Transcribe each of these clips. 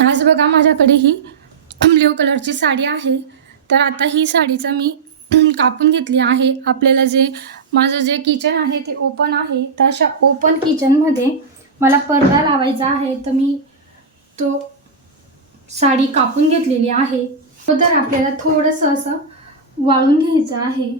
आज बघा माझ्याकडे ही ब्ल्यू कलरची साडी आहे। तर आता ही साडीचा मी कापून घेतली आहे। आपल्याला माझं जे किचन आहे ते ओपन आहे, तर अशा ओपन किचनमध्ये मला पडदा लावायचा आहे। तर मी तो साडी कापून घेतलेली आहे। तर आपल्याला थोडंसं असं वाळून घ्यायचं आहे।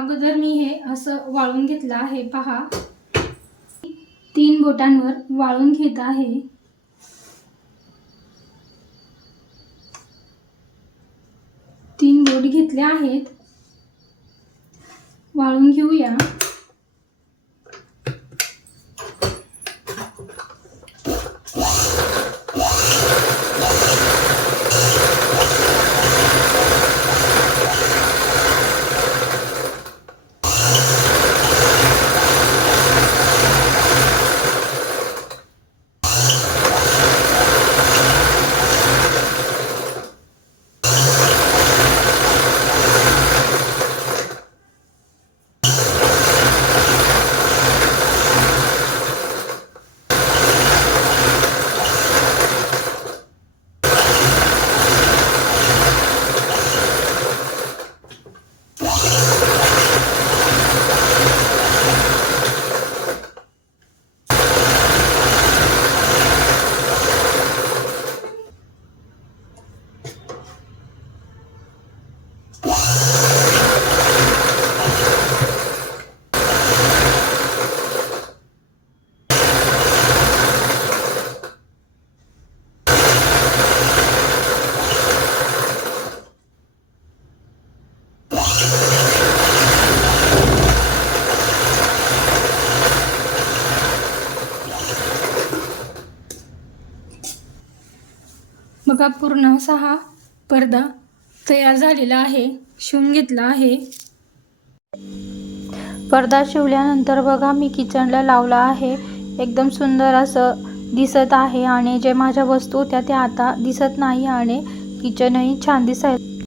अगोदर मी हे असं वाळून घेतलं आहे। पहा, 3 बोटांवर वाळून घेत आहे। तीन बोट घेतले आहेत, वाळून घेऊया। बघा, पूर्ण असा हा पडदा तयार झालेला आहे, शिवून घेतला आहे। पडदा शिवल्यानंतर बघा मी किचनला लावला आहे। एकदम सुंदर असं दिसत आहे आणि जे माझ्या वस्तू होत्या त्या आता दिसत नाही आणि किचनही छान दिसायला